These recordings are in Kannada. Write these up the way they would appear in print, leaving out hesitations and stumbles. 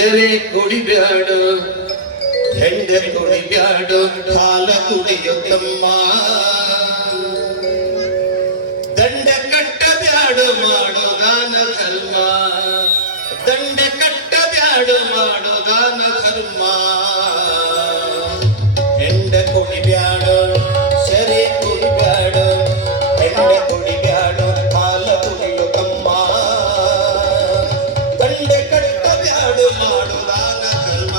ಸೆರೆ ಕುಡಿಬ್ಯಾಡು ಹೆಂಡ ಕುಡಿಬ್ಯಾಡು ಹಾಲ ಕುಡಿಯುತ್ತಮ್ಮ ದಂಡ ಕಟ್ಟಬ್ಯಾಡು ಮಾಡು ದಾನ ಧರ್ಮ ದಂಡ ಕಟ್ಟಬ್ಯಾಡು ಮಾಡು ದಾನ ಧರ್ಮ ಹೆಂಡ ಕುಡಿಬ್ಯಾಡು ಸೆರೆ ಕುಡಿಬ್ಯಾಡು ಹೆಂಡ ಕುಡಿಬ್ಯಾಡು ಹಾಲ ಕುಡಿಯುತ್ತಮ್ಮ ದಂಡ ಕಟ್ಟಬ್ಯಾಡು ಮಾಡು ದಾನ ಧರ್ಮ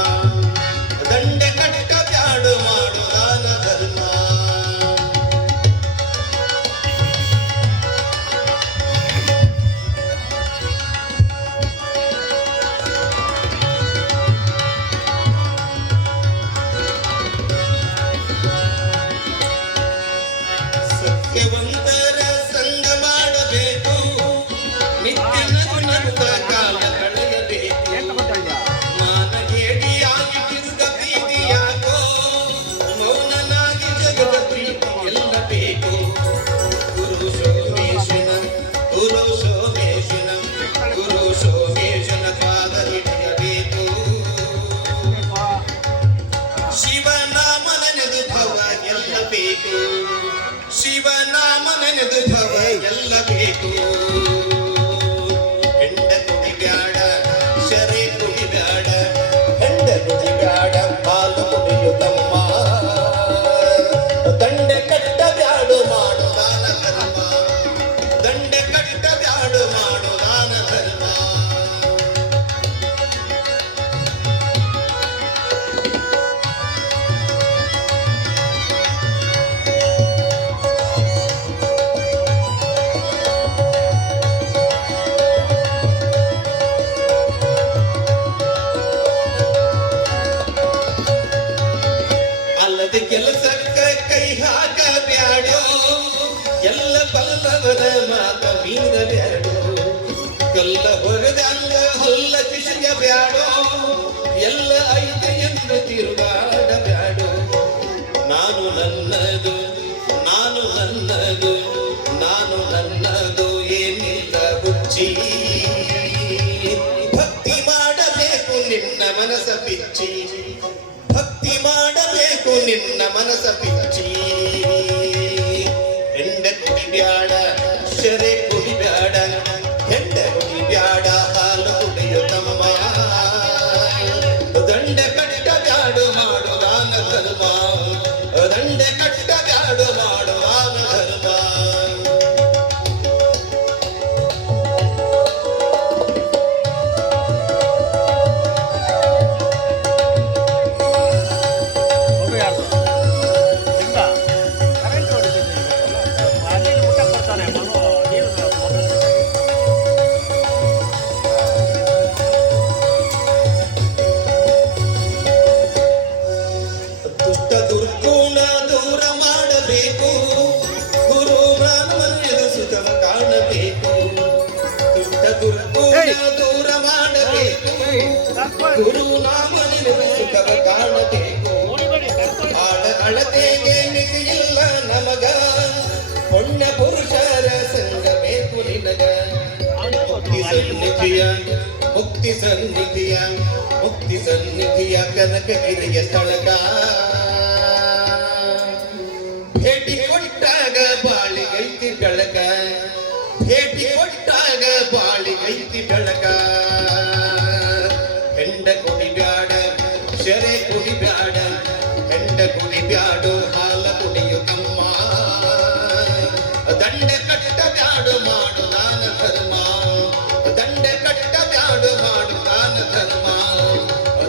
ದಂಡ ಕಟ್ಟಬ್ಯಾಡು ಮಾಡು ದಾನ ಧರ್ಮ ಸತ್ಯವಂತರ ಸಂಗ ಮಾಡಬೇಕು ನಿತ್ಯ ನಗುನಗುತ್ತ ಕಾಲ ಕಳೆಯಬೇಕು ಮಾನಗೇಡಿಯಾಗಿ ತಿರುಗ ಪ್ರೀತಿಯಾಗೋ ಮೌನನಾಗಿ ಜಗದ ಪ್ರೀತಿ ಗೆಲ್ಲಬೇಕು ಗುರು ಸೋಮೇಶನ ಗುರು ಸೋಮೇಶನ ಗುರು ಸೋಮೇಶನ ಪಾದ ಹಿಡಿಯಬೇಕು ಶಿವನಾಮ ನೆನೆದು ಭವ ಗೆಲ್ಲಬೇಕು ಶಿವನಾಮ ನೆನೆದು ಭವ ಗೆಲ್ಲಬೇಕು ಹೆಂಡ ಕುಡಿಬ್ಯಾಡ ಶರೆ ಕುಡಿಬ್ಯಾಡ ಹೆಂಡ ಕುಡಿಬ್ಯಾಡ ಹಾಲು ಕುಡಿಯುತ್ತಮ್ಮ ದಂಡ ಕಟ್ಟಬ್ಯಾಡು ಮಾಡು ದಾನ ಧರ್ಮ ದಂಡ ಕಟ್ಟಬ್ಯಾಡು ಮಾಡು ದಾನ ಧರ್ಮ ಅಲ್ಲದ ಕೆಲಸಕ್ಕ ಕೈ ಹಾಕಬ್ಯಾಡೋ ಎಲ್ಲ ಬಲ್ಲವರ ಮಾತ ಮೀರಬ್ಯಾಡೋ ಕಲ್ಲ ಹೊರದಂಗ ಹೊಲ್ಲ ಕಿಸಿಯಬ್ಯಾಡೋ ಎಲ್ಲ ಐತೆ ಎಂದು ತಿರುಗಾಡಬ್ಯಾಡೋ ನಾನು ನನ್ನದು ನಾನು ನನ್ನದು ನಾನು ನನ್ನದು ಏನಿಲ್ಲ ಬುಚ್ಚಿ ಭಕ್ತಿ ಮಾಡಬೇಕು ನಿನ್ನ ಮನಸ ಪಿಚ್ಚಿ ಭಕ್ತಿ ಮಾಡಬೇಕು ನಿನ್ನ ಮನಸ ಪಿಚ್ಚಿ ಹೆಂಡ ಕುಡಿಬ್ಯಾಡ ಶರೆ ಕುಡಿಬ್ಯಾಡ ಹೆಂಡ ಕುಡಿಬ್ಯಾಡ ಹಾಲು ಕುಡಿಯುತ್ತಮ್ಮ ದಂಡ ಕಟ್ಟಬ್ಯಾಡು ಮಾಡು ದಾನ ಧರ್ಮ ದಂಡ ಕಟ್ಟಬ್ಯಾಡು ಮಾಡು ದಾನ ಧರ್ಮ ದುಷ್ಟ ದುರ್ಗುಣ ದೂರ ಮಾಡಬೇಕು ಗುರು ಬ್ರಾಹ್ಮಣ್ಯದ ಸುಖ ಕಾಣಬೇಕು ದುಷ್ಟ ದುರ್ಗುಣ ದೂರ ಮಾಡಬೇಕು ಗುರು ನಾಮನಿನ ಸುಖ ಕಾಣಬೇಕು ಅಳತೆಗೆ ಮಿತಿಯಿಲ್ಲ ನಮಗ ಪುಣ್ಯ ಪುರುಷರ ಸಂಗ ಬೇಕು ನಿನಗ ಮುಕ್ತಿ ಸನ್ನಿಧಿಯ ಮುಕ್ತಿ ಸನ್ನಿಧಿಯ ಕನಕಗಿರಿಯ ಸ್ಥಳಕ ಭೇಟಿ ಕೊಟ್ಟಾಗ ಬಾಳಿಗೈತಿ ಬೆಳಕ ಭೇಟಿ ಕೊಟ್ಟಾಗ ಬಾಳಿಗೈತಿ ಬೆಳಕ ಹೆಂಡ ಕುಡಿಬ್ಯಾಡ ಶರೆ ಕುಡಿಬ್ಯಾಡ ಹೆಂಡ ಕುಡಿಬ್ಯಾಡು ಹಾಲ ಕುಡಿಯುತ್ತಮ್ಮ ದಂಡ ಕಟ್ಟಬ್ಯಾಡು ಮಾಡು ದಾನ ಧರ್ಮ ದಂಡ ಕಟ್ಟಬ್ಯಾಡು ಮಾಡು ದಾನ ಧರ್ಮ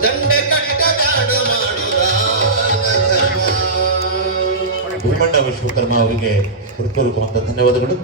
ದಂಡ ಕಟ್ಟಬ್ಯಾಡು ಮಾಡು ದಾನ ಧರ್ಮ. ಭೀಮಣ್ಣ ವಿಶ್ವಕರ್ಮ ಅವರಿಗೆ ಹೃತ್ಪೂರ್ವಕವಾದ ಧನ್ಯವಾದಗಳು.